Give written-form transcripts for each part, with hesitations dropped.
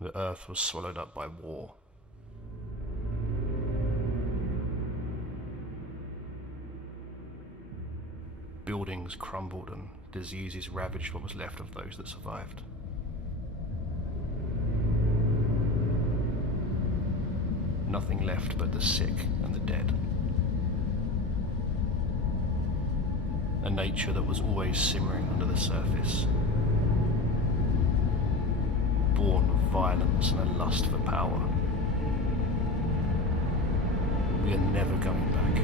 The earth was swallowed up by war. Buildings crumbled and diseases ravaged what was left of those that survived. Nothing left but the sick and the dead. A nature that was always simmering under the surface, born of violence and a lust for power. We are never going back.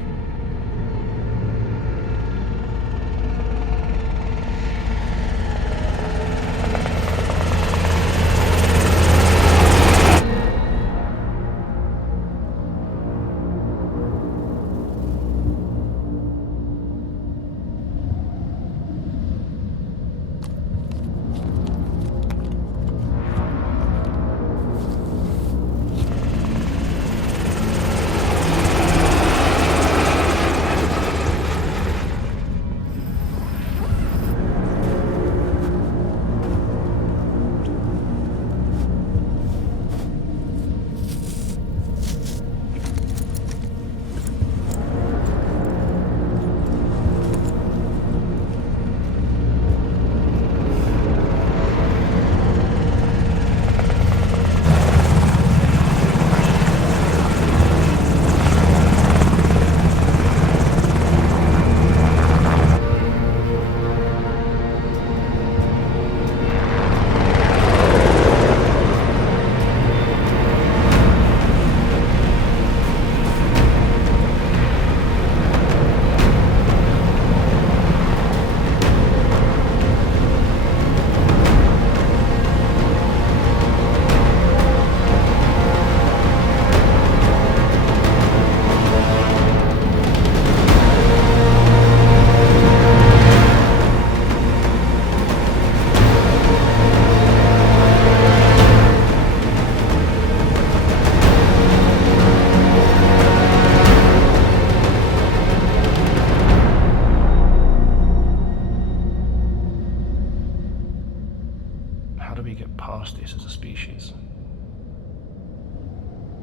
This as a species?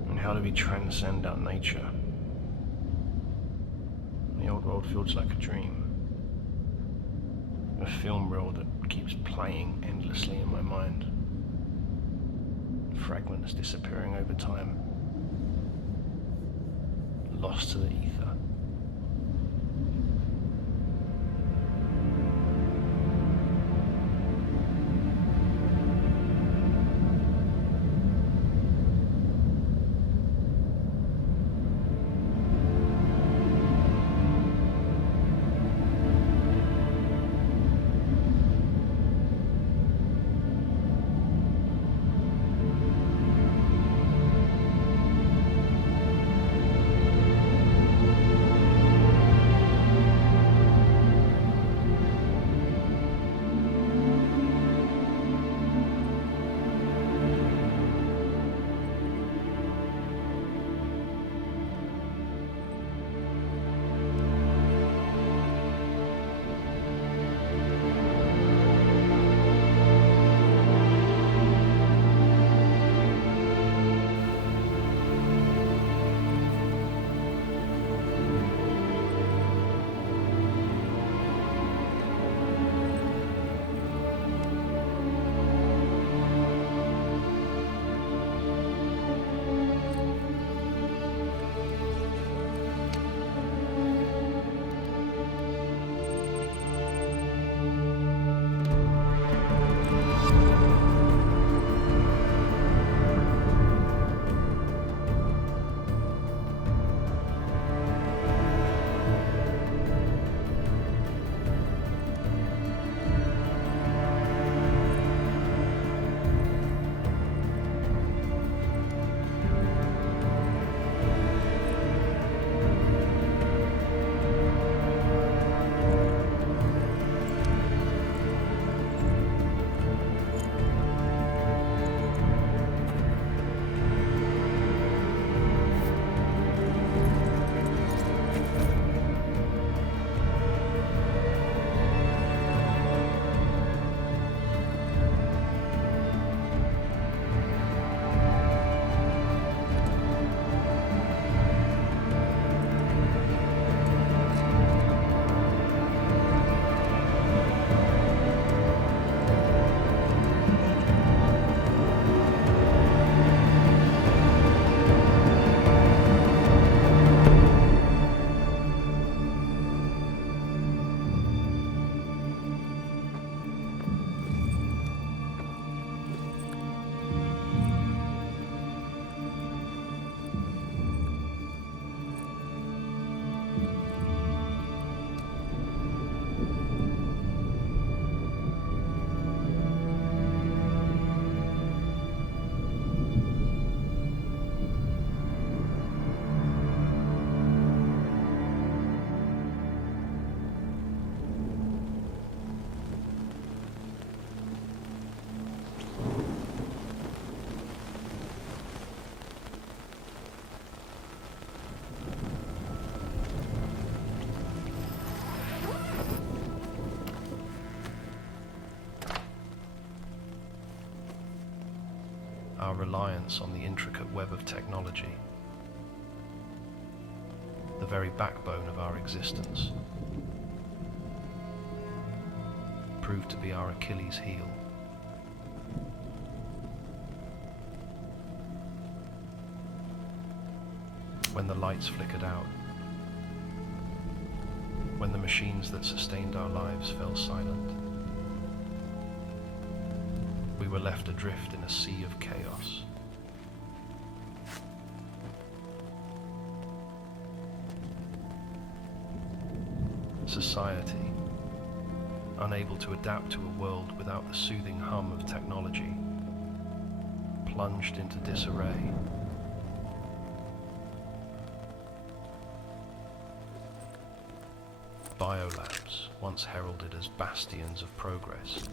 And how do we transcend our nature? The old world feels like a dream. A film reel that keeps playing endlessly in my mind. Fragments disappearing over time. Lost to the ether. our reliance on the intricate web of technology, the very backbone of our existence, proved to be our Achilles heel. When the lights flickered out, when the machines that sustained our lives fell silent, we were left adrift in a sea of chaos. Society, unable to adapt to a world without the soothing hum of technology, plunged into disarray. Biolabs, once heralded as bastions of progress,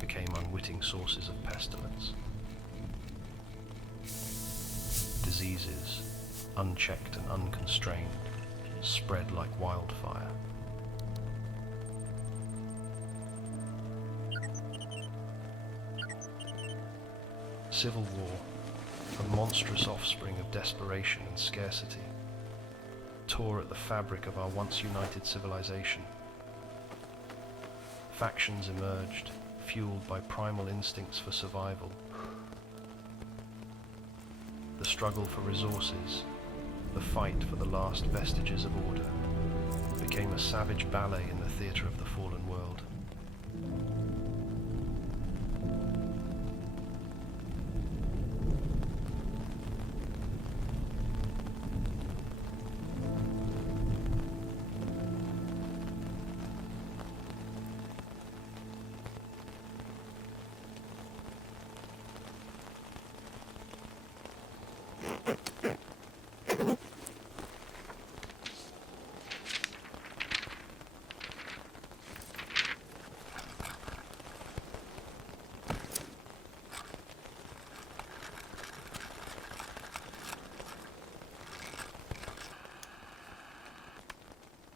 became unwitting sources of pestilence. Diseases, unchecked and unconstrained, spread like wildfire. Civil war, a monstrous offspring of desperation and scarcity, tore at the fabric of our once united civilization. Factions emerged, fueled by primal instincts for survival. The struggle for resources, the fight for the last vestiges of order, became a savage ballet in the theatre of the fallen world.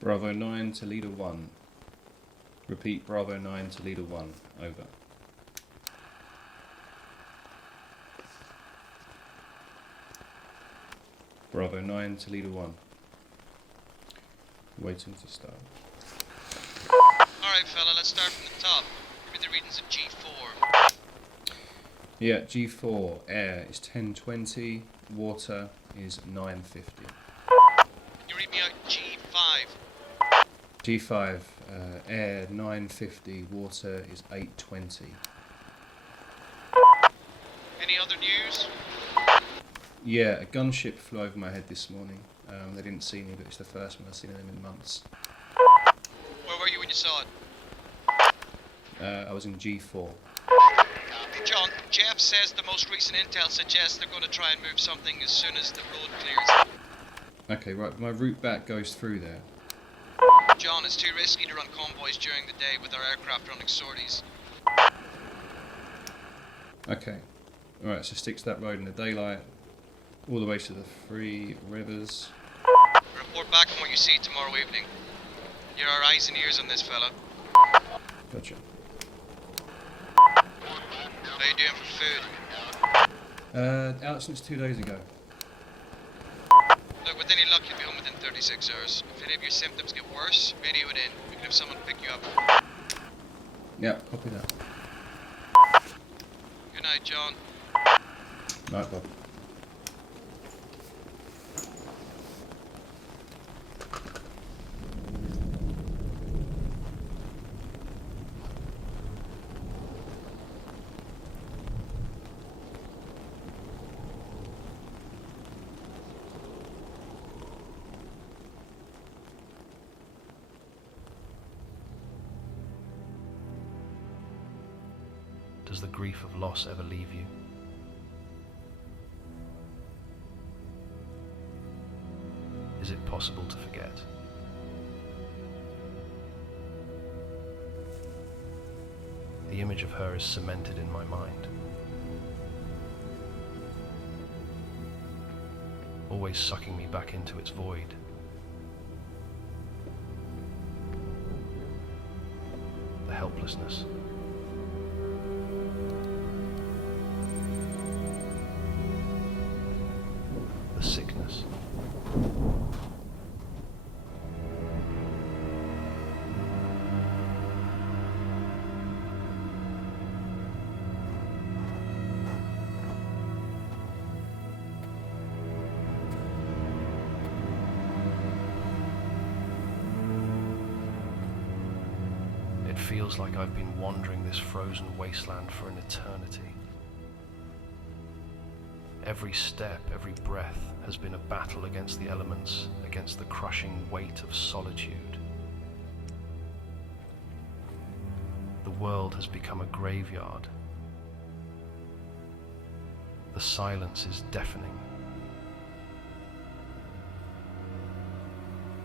Bravo 9 to Leader 1. Repeat, Bravo 9 to Leader 1. Over. Bravo 9 to Leader 1. Waiting to start. Alright fella, let's start from the top. Give me the readings of G4. Yeah, G4, air is 1020, water is 950. Can you read me out G5? G5, air 950, water is 820. Any other news? Yeah, a gunship flew over my head this morning. They didn't see me, but it's the first one I've seen of them in months. Where were you when you saw it? I was in G4. John, Jeff says the most recent intel suggests they're going to try and move something as soon as the road clears. Okay, right, my route back goes through there. John, it's too risky to run convoys during the day with our aircraft running sorties. Okay, alright, so stick to that road in the daylight, all the way to the Three Rivers. Report back on what you see tomorrow evening. You're our eyes and ears on this fella. Gotcha. What are you doing for food? Out since 2 days ago. Look, with any luck you'll be home within 36 hours. If any of your symptoms get worse, radio it in. We can have someone pick you up. Yeah, copy that. Good night, John. Night, Bob. Does the grief of loss ever leave you? Is it possible to forget? The image of her is cemented in my mind, always sucking me back into its void. The helplessness. feels like I've been wandering this frozen wasteland for an eternity. Every step, every breath has been a battle against the elements, against the crushing weight of solitude. The world has become a graveyard. The silence is deafening.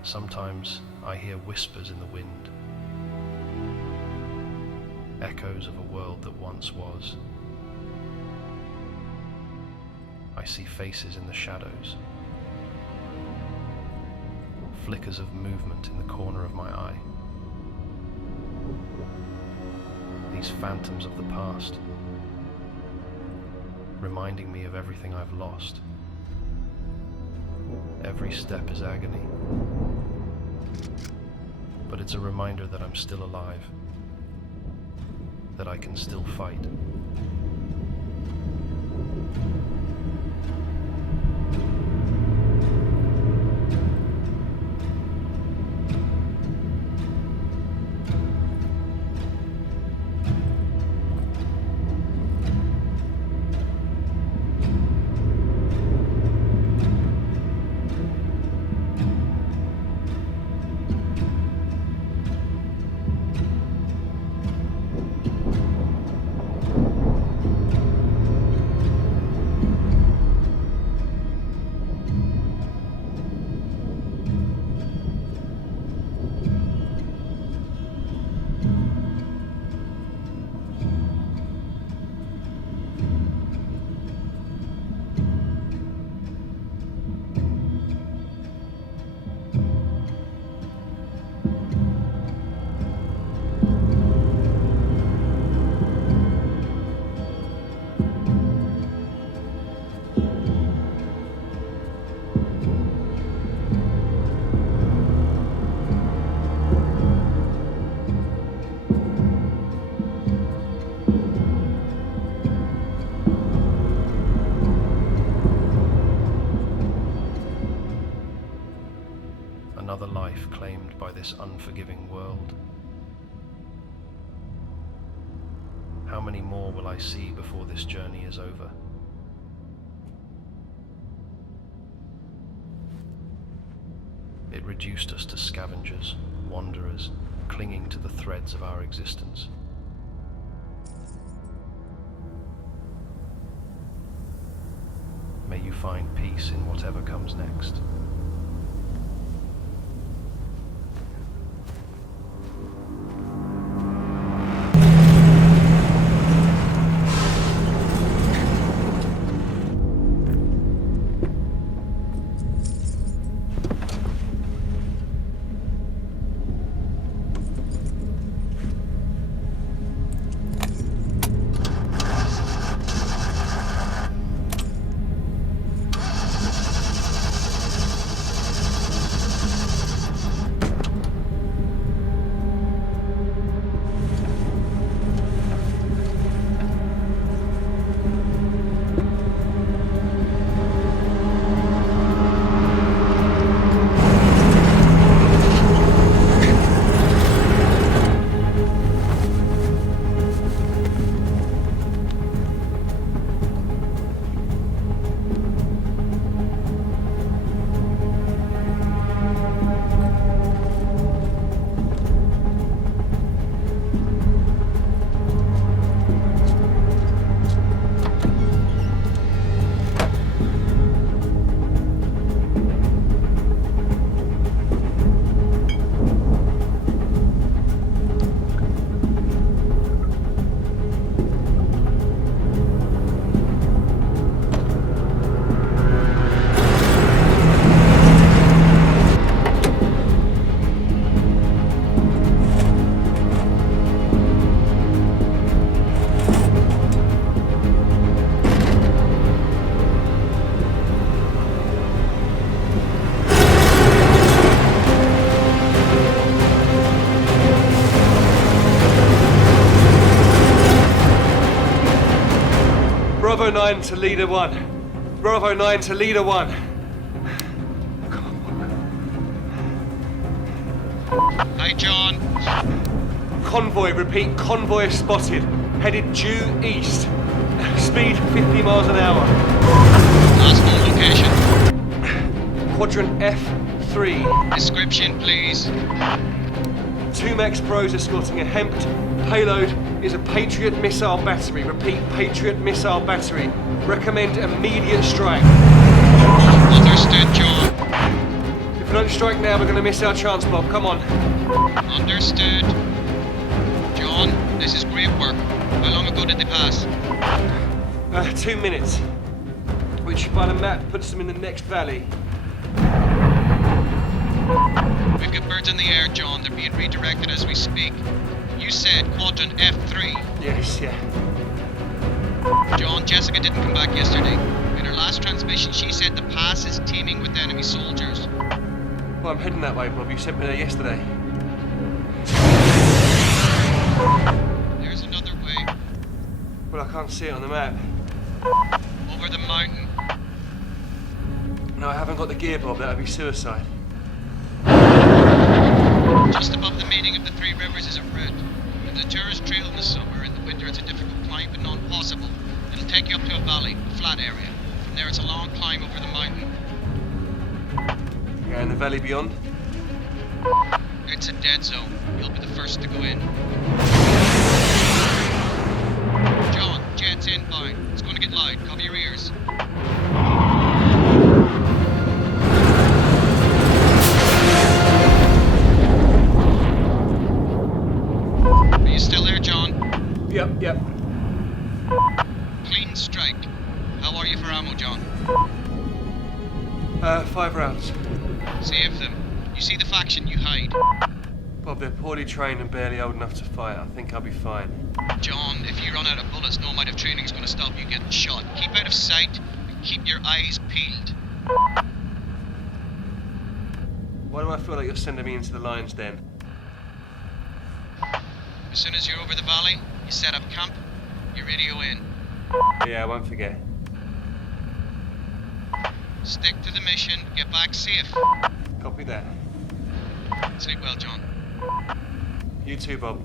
Sometimes I hear whispers in the wind, echoes of a world that once was. I see faces in the shadows, flickers of movement in the corner of my eye. These phantoms of the past, reminding me of everything I've lost. Every step is agony, but it's a reminder that I'm still alive, that I can still fight. Another life claimed by this unforgiving world. How many more will I see before this journey is over? It reduced us to scavengers, wanderers, clinging to the threads of our existence. May you find peace in whatever comes next. Bravo 9 to Leader 1. Bravo 9 to Leader 1. Hey, John. Convoy, repeat, convoy spotted. Headed due east. Speed 50 miles an hour. Last known location. Quadrant F3. Description, please. 2 Max Pros escorting a hemped payload is a Patriot missile battery. Repeat, Patriot missile battery. Recommend immediate strike. Understood, John. If we don't strike now, we're going to miss our chance, Bob. Come on. Understood. John, this is great work. How long ago did they pass? 2 minutes. Which, by the map, puts them in the next valley. We've got birds in the air, John. They're being redirected as we speak. You said quadrant F3. Yes, yeah. John, Jessica didn't come back yesterday. In her last transmission, she said the pass is teeming with enemy soldiers. Well, I'm heading that way, Bob. You sent me there yesterday. There's another way. Well, I can't see it on the map. Over the mountain. No, I haven't got the gear, Bob. That would be suicide. Just above the meeting of the three rivers is a route. It's a tourist trail in the summer. In the winter, it's a difficult climb, but not impossible. It'll take you up to a valley, a flat area. From there, it's a long climb over the mountain. Yeah, and the valley beyond? It's a dead zone. You'll be the first to go in. John, jet's inbound. It's going to get loud. Cover your ears. Are you still there, John? Yep. Clean strike. How are you for ammo, John? 5 rounds. Save them. You see the faction, you hide. Bob, they're poorly trained and barely old enough to fight. I think I'll be fine. John, if you run out of bullets, no amount of training is going to stop you getting shot. Keep out of sight and keep your eyes peeled. Why do I feel like you're sending me into the lion's den? As soon as you're over the valley, you set up camp, you radio in. Yeah, I won't forget. Stick to the mission, get back safe. Copy that. Sleep well, John. You too, Bob.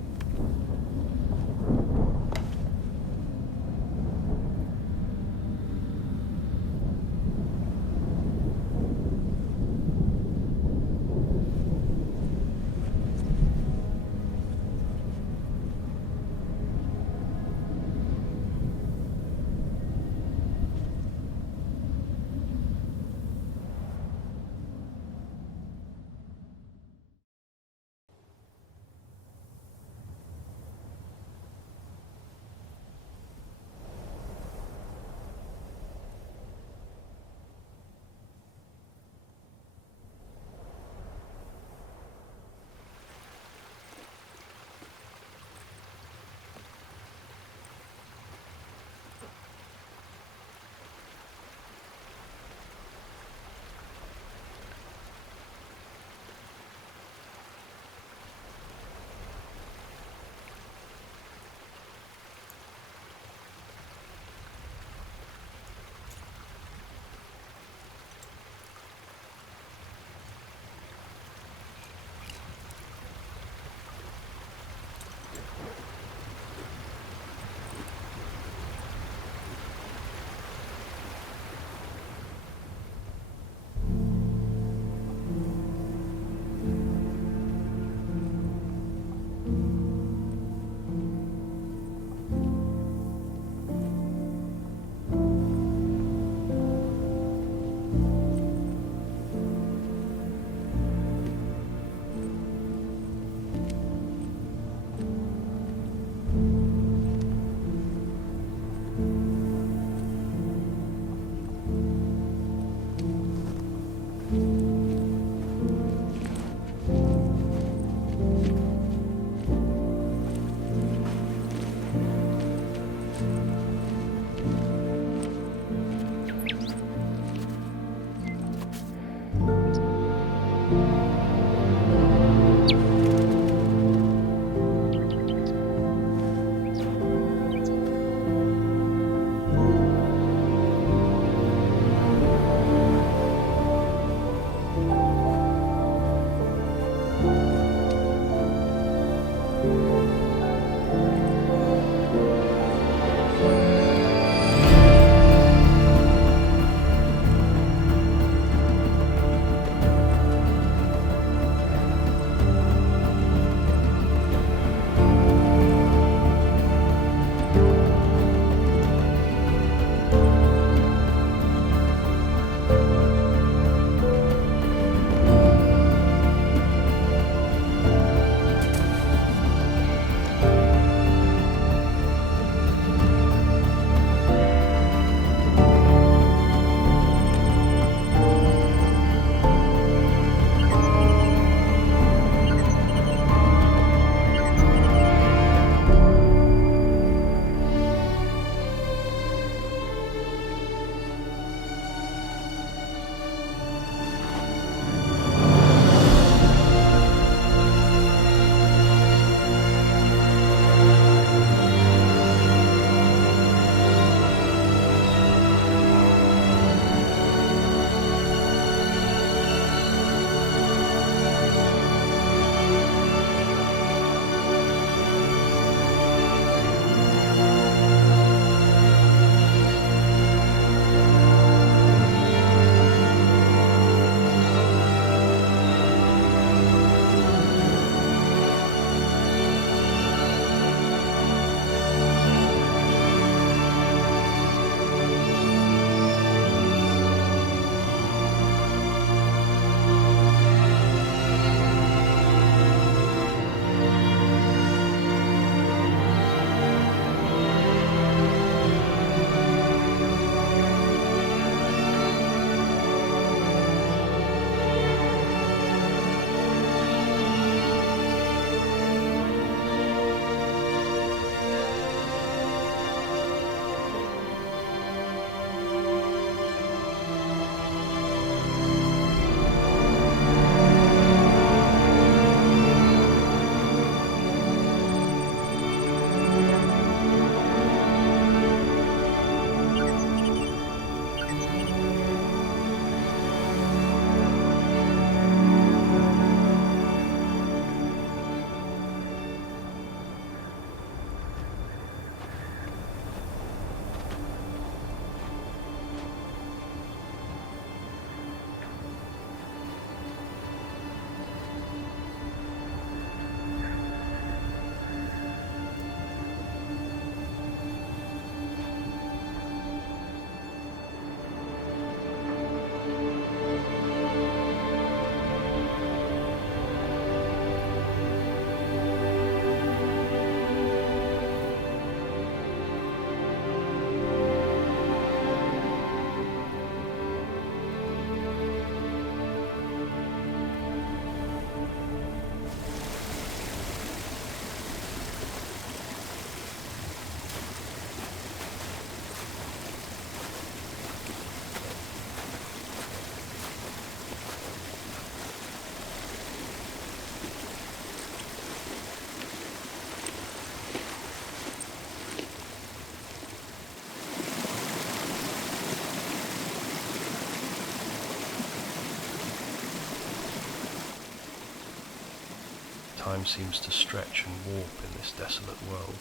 time seems to stretch and warp in this desolate world.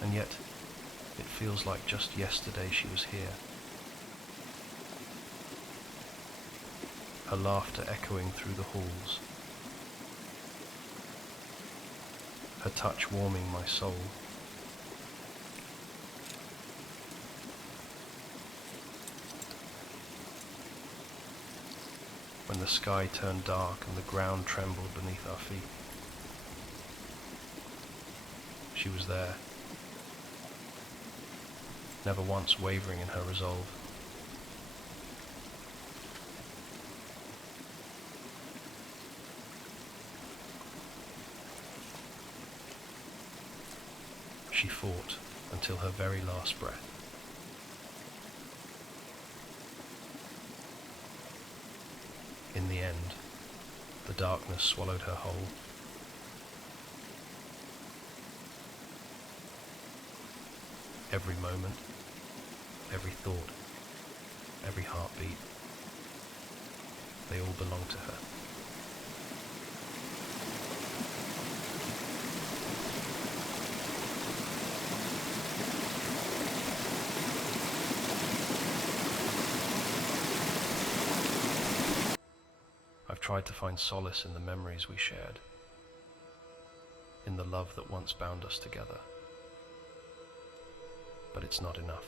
And yet, it feels like just yesterday she was here. Her laughter echoing through the halls. Her touch warming my soul. When the sky turned dark and the ground trembled beneath our feet, she was there, never once wavering in her resolve. She fought until her very last breath. In the end, the darkness swallowed her whole. Every moment, every thought, every heartbeat, they all belong to her. I've tried to find solace in the memories we shared, in the love that once bound us together. But it's not enough.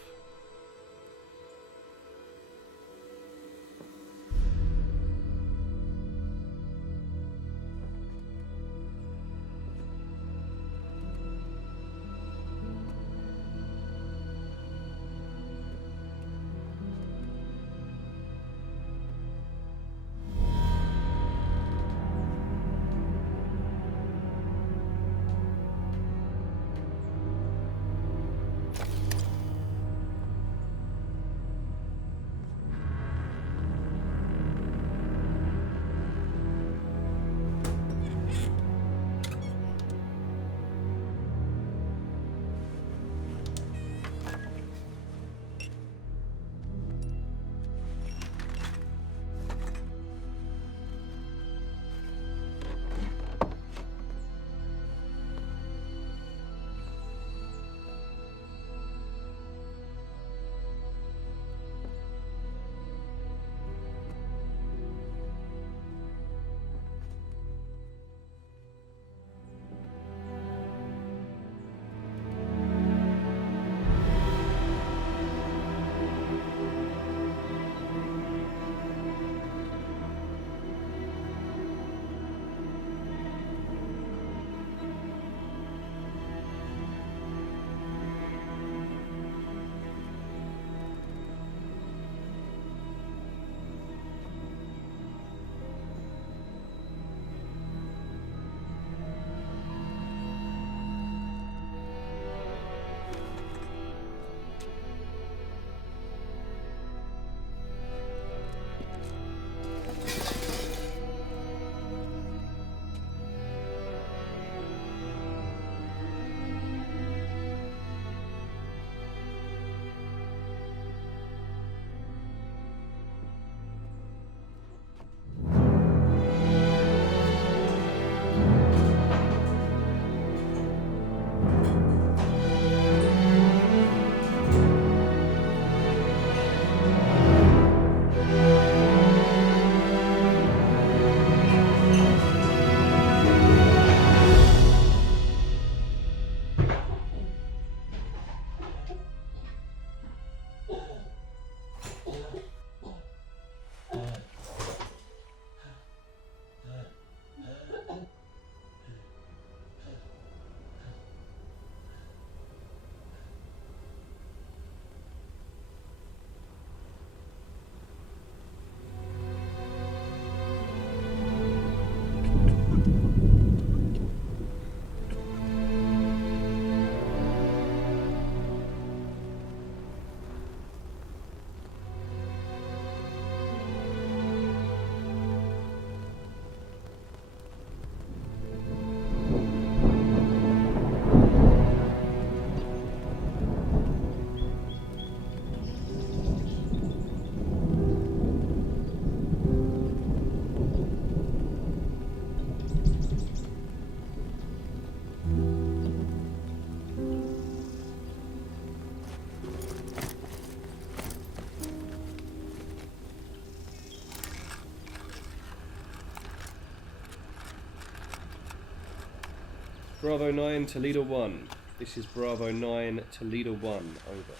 Bravo 9 to Leader 1. This is Bravo 9 to Leader 1. Over.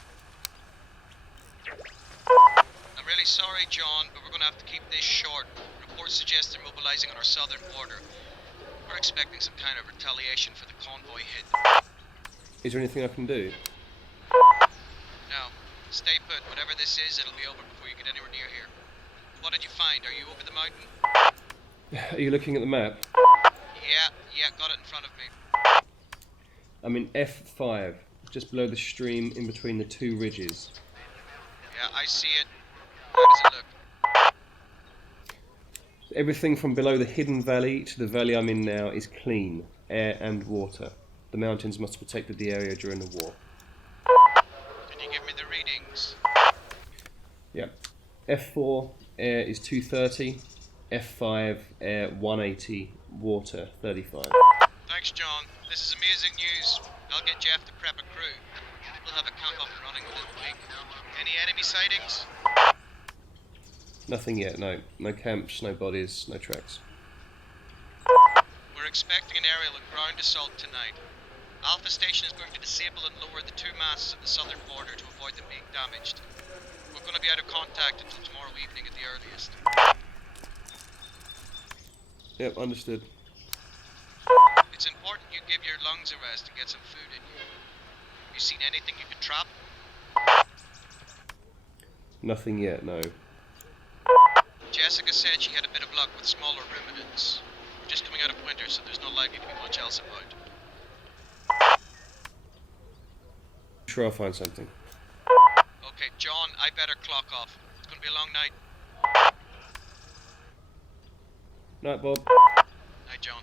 I'm really sorry, John, but we're going to have to keep this short. Reports suggest they're mobilizing on our southern border. We're expecting some kind of retaliation for the convoy hit. Is there anything I can do? No. Stay put. Whatever this is, it'll be over before you get anywhere near here. What did you find? Are you over the mountain? Are you looking at the map? Yeah, got it in front of me. I'm in F5, just below the stream in between the two ridges. Yeah, I see it. How does it look? Everything from below the hidden valley to the valley I'm in now is clean, air and water. The mountains must have protected the area during the war. Can you give me the readings? Yeah. F4, air is 230, F5, air 180, water 35. Thanks, John. This is amazing news. I'll get Jeff to prep a crew. We'll have a camp up and running within a week. Any enemy sightings? Nothing yet, no. No camps, no bodies, no tracks. We're expecting an aerial and ground assault tonight. Alpha Station is going to disable and lower the two masts at the southern border to avoid them being damaged. We're going to be out of contact until tomorrow evening at the earliest. Yep, understood. It's important you give your lungs a rest and get some food in you. You seen anything you can trap? Nothing yet, no. Jessica said she had a bit of luck with smaller ruminants. We're just coming out of winter, so there's not likely to be much else about. Sure I'll find something. Okay, John, I better clock off. It's going to be a long night. Night, Bob. Night, John.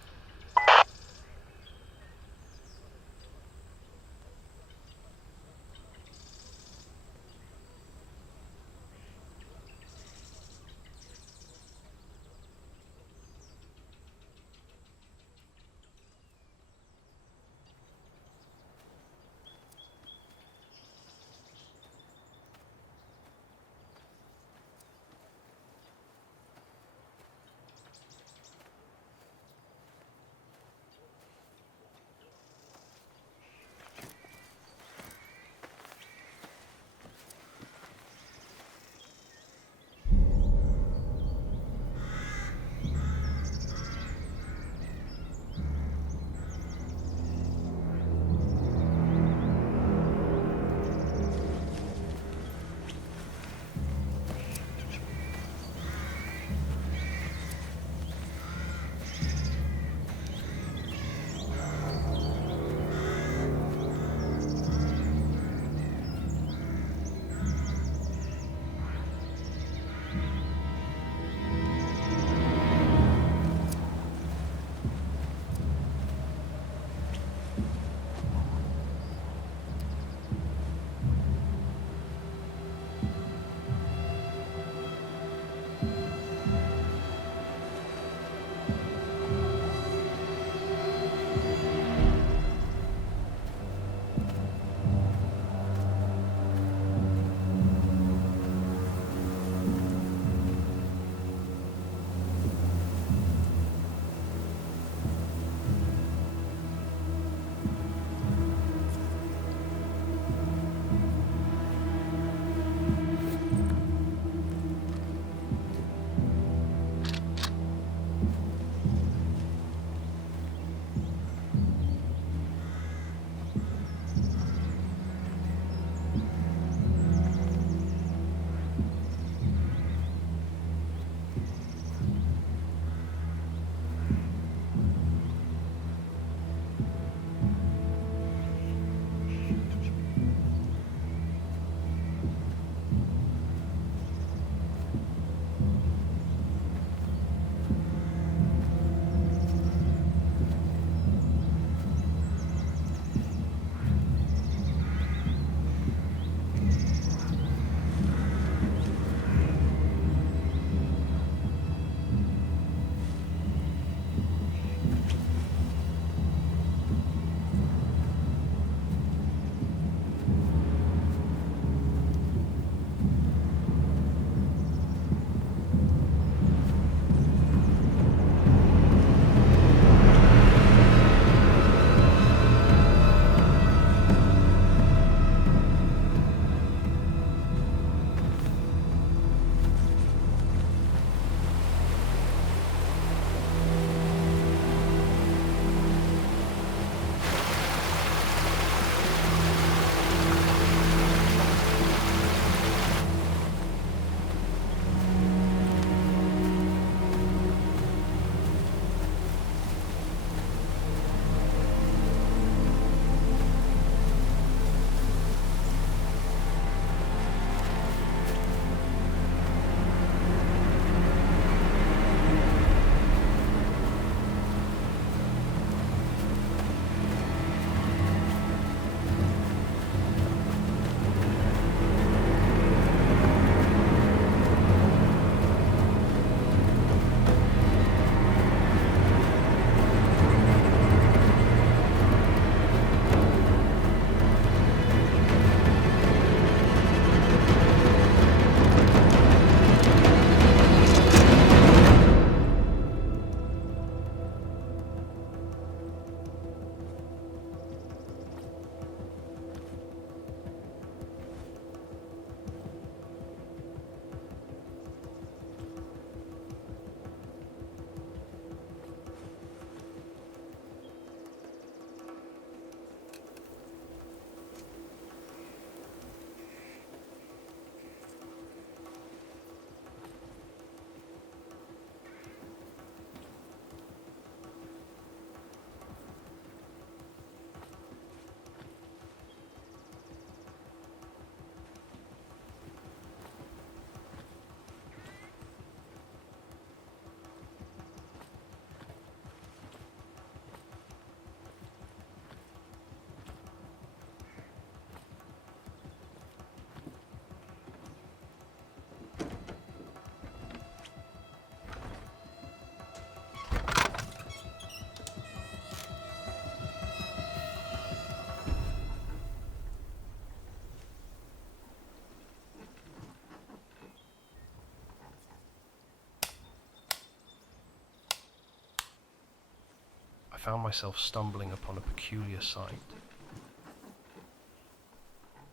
found myself stumbling upon a peculiar sight,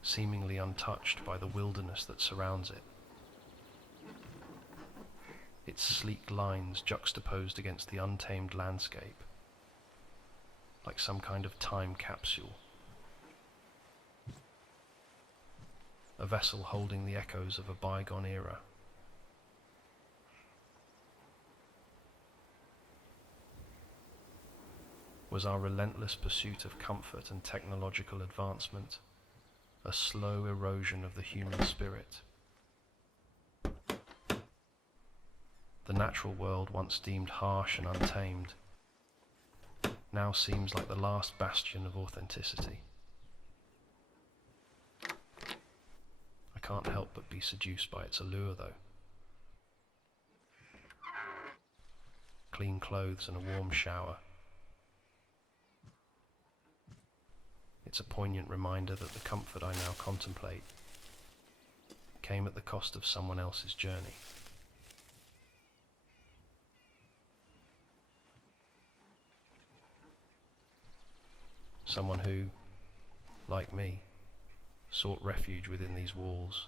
seemingly untouched by the wilderness that surrounds it. Its sleek lines juxtaposed against the untamed landscape, like some kind of time capsule. A vessel holding the echoes of a bygone era. Was our relentless pursuit of comfort and technological advancement a slow erosion of the human spirit? The natural world, once deemed harsh and untamed, now seems like the last bastion of authenticity. I can't help but be seduced by its allure, though. Clean clothes and a warm shower. It's a poignant reminder that the comfort I now contemplate came at the cost of someone else's journey. Someone who, like me, sought refuge within these walls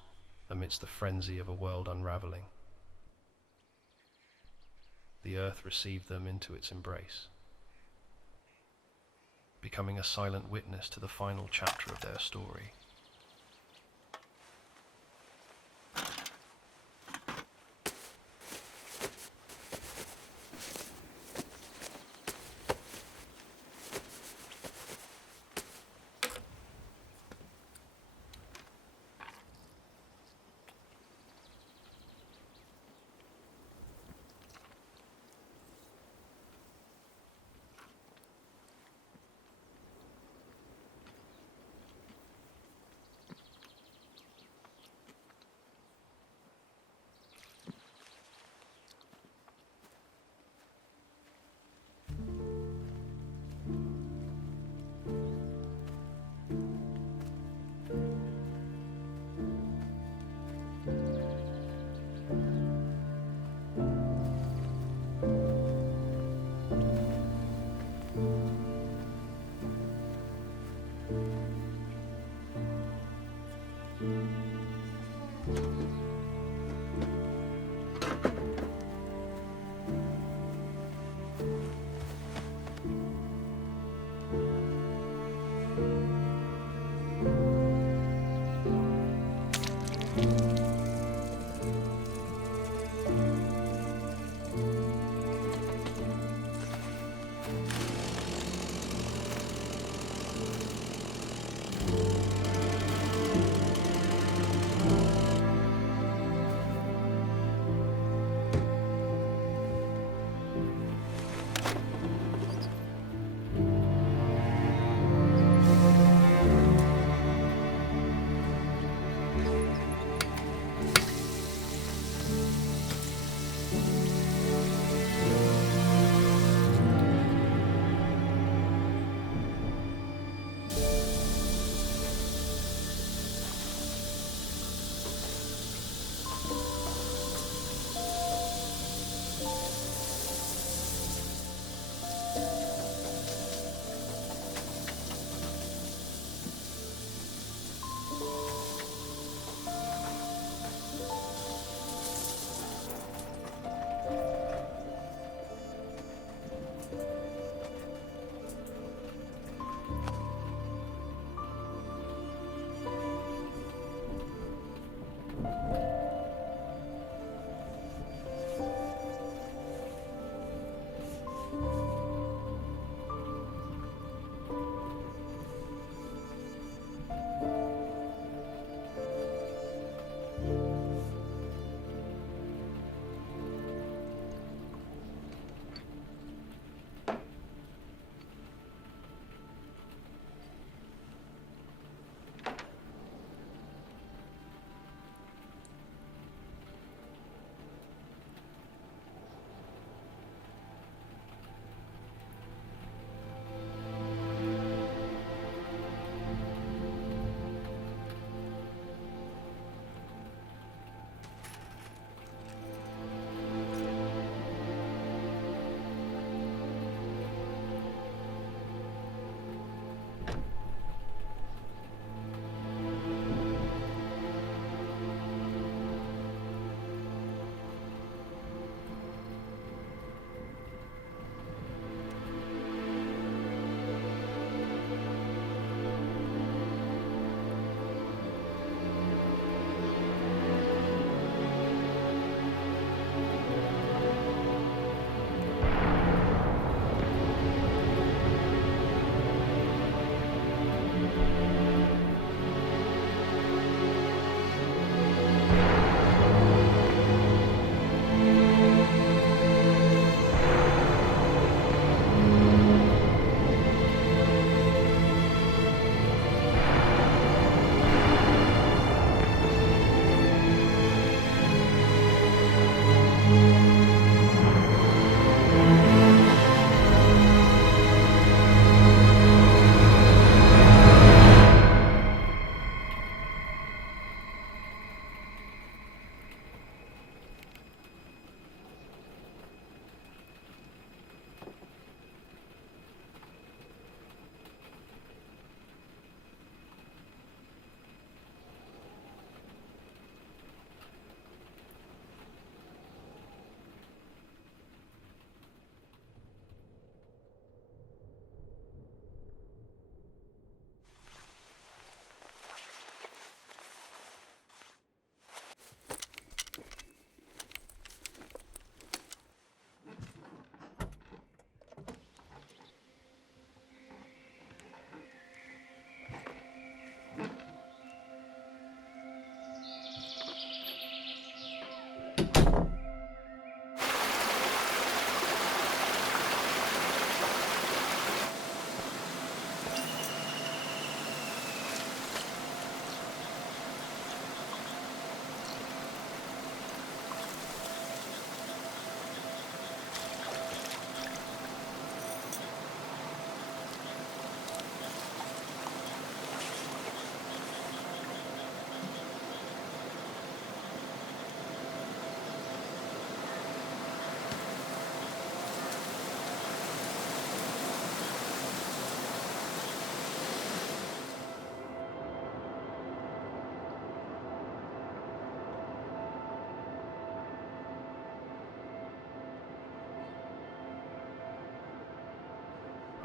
amidst the frenzy of a world unraveling. The earth received them into its embrace, becoming a silent witness to the final chapter of their story.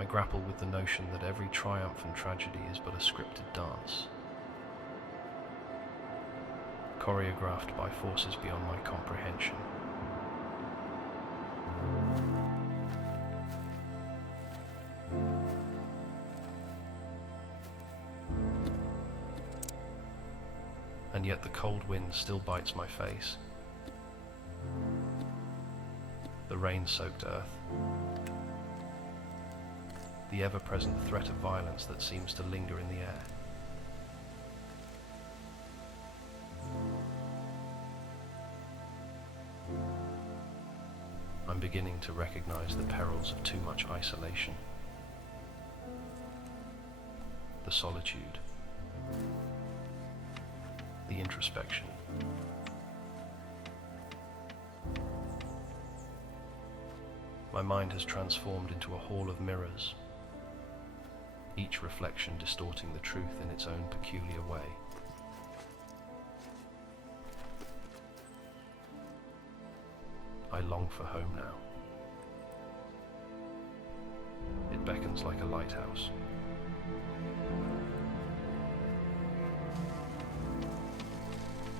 I grapple with the notion that every triumph and tragedy is but a scripted dance, choreographed by forces beyond my comprehension. And yet the cold wind still bites my face. The rain-soaked earth. The ever-present threat of violence that seems to linger in the air. I'm beginning to recognize the perils of too much isolation. The solitude. The introspection. My mind has transformed into a hall of mirrors, each reflection distorting the truth in its own peculiar way. I long for home now. It beckons like a lighthouse.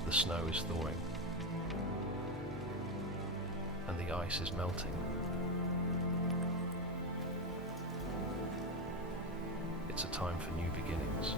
The snow is thawing, and the ice is melting. It's a time for new beginnings.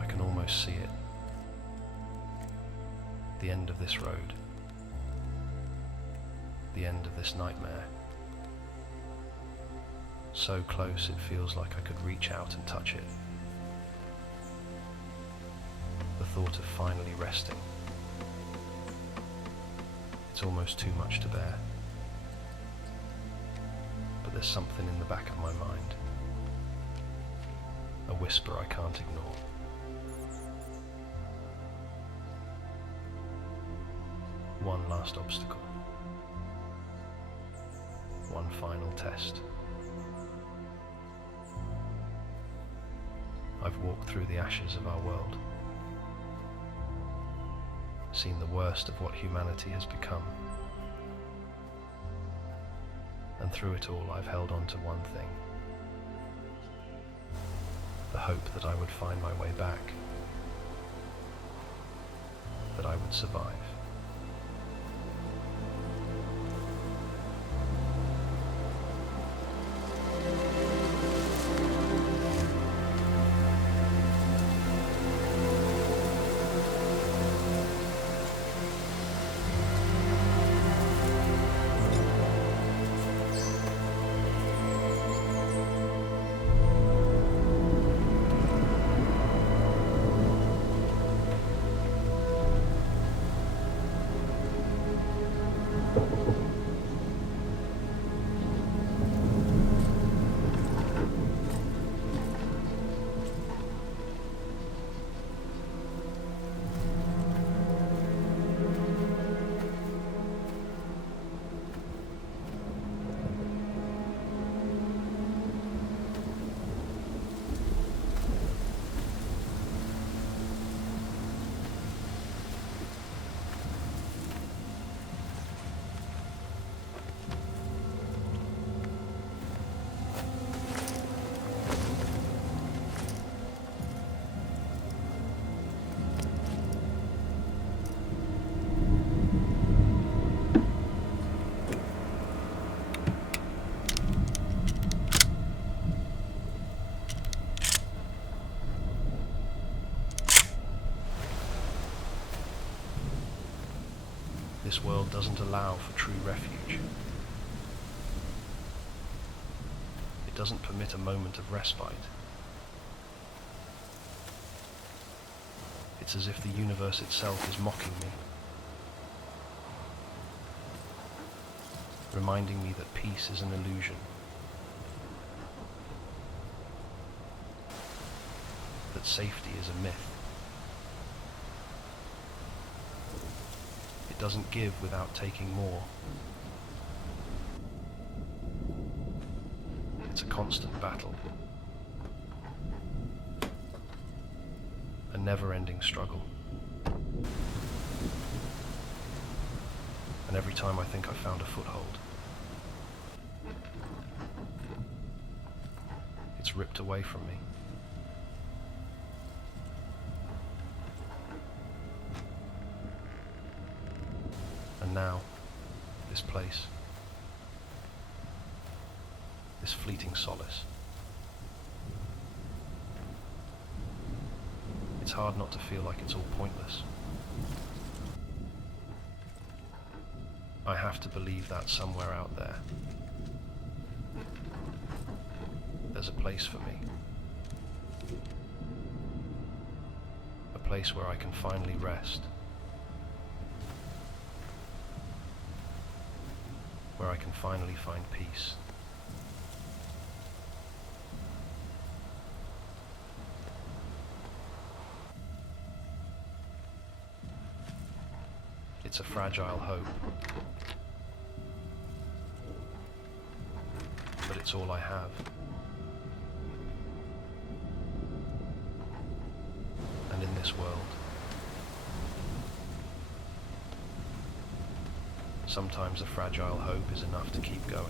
I can almost see it. The end of this road. The end of this nightmare. So close it feels like I could reach out and touch it. The thought of finally resting. It's almost too much to bear. But there's something in the back of my mind. A whisper I can't ignore. One last obstacle. One final test. I've walked through the ashes of our world, seen the worst of what humanity has become, and through it all I've held on to one thing: the hope that I would find my way back, that I would survive. This world doesn't allow for true refuge. It doesn't permit a moment of respite. It's as if the universe itself is mocking me, reminding me that peace is an illusion, that safety is a myth. It doesn't give without taking more. It's a constant battle. A never-ending struggle. And every time I think I've found a foothold, it's ripped away from me. And now, this place, this fleeting solace. It's hard not to feel like it's all pointless. I have to believe that somewhere out there, there's a place for me. A place where I can finally rest. Where I can finally find peace. It's a fragile hope, but it's all I have. And in this world, sometimes a fragile hope is enough to keep going.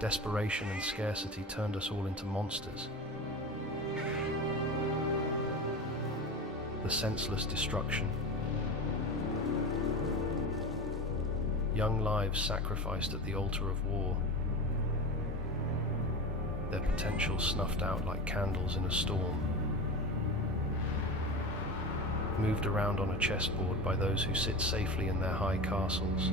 Desperation and scarcity turned us all into monsters. The senseless destruction. Young lives sacrificed at the altar of war. Their potential snuffed out like candles in a storm. Moved around on a chessboard by those who sit safely in their high castles.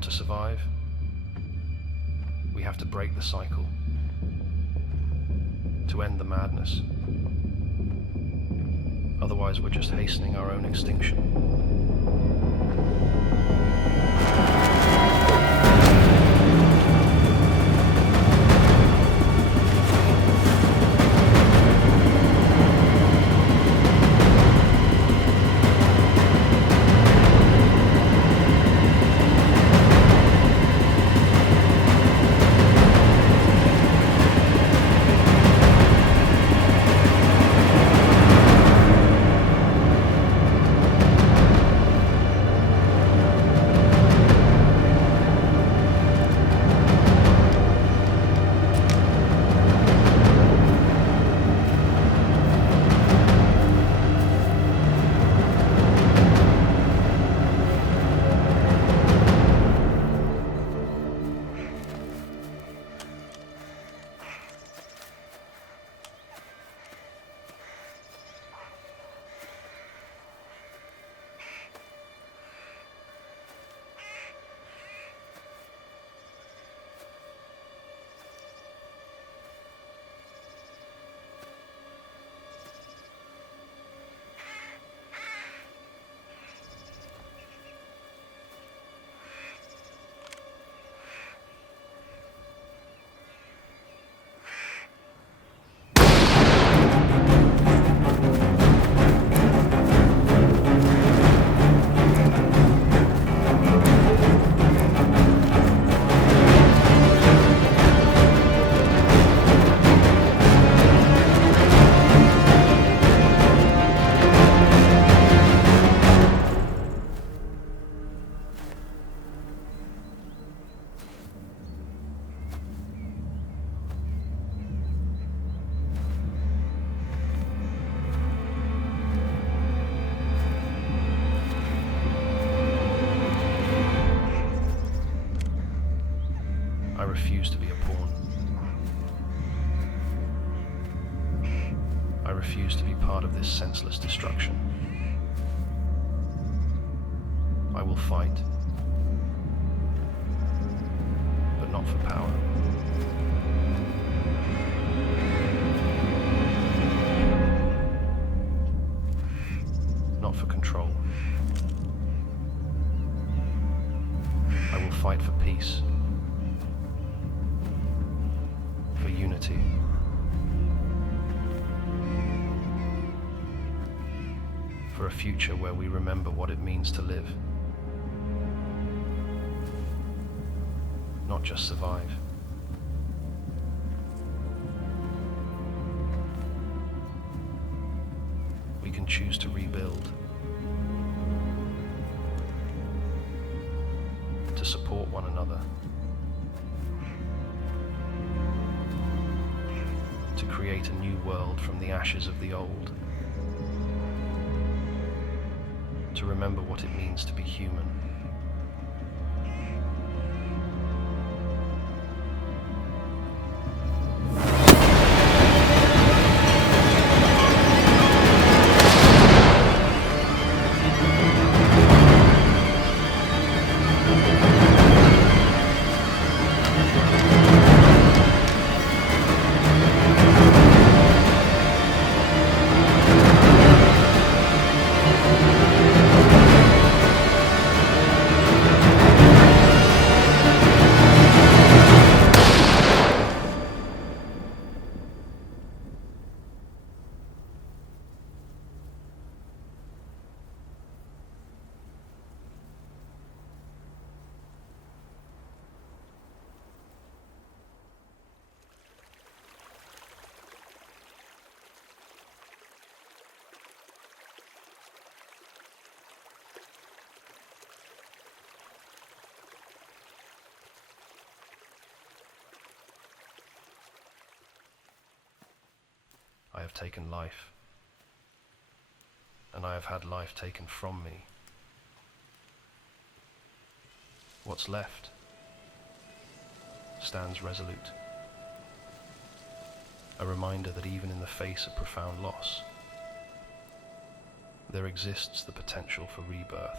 To survive, we have to break the cycle, to end the madness. Otherwise, we're just hastening our own extinction. I refuse to be a pawn. I refuse to be part of this senseless destruction. I will fight, but not for power. Not for control. I will fight for peace, for unity, for a future where we remember what it means to live, not just survive. We can choose to rebuild, to support one another, to create a new world from the ashes of the old, to remember what it means to be human. I have taken life, and I have had life taken from me. What's left stands resolute, a reminder that even in the face of profound loss, there exists the potential for rebirth.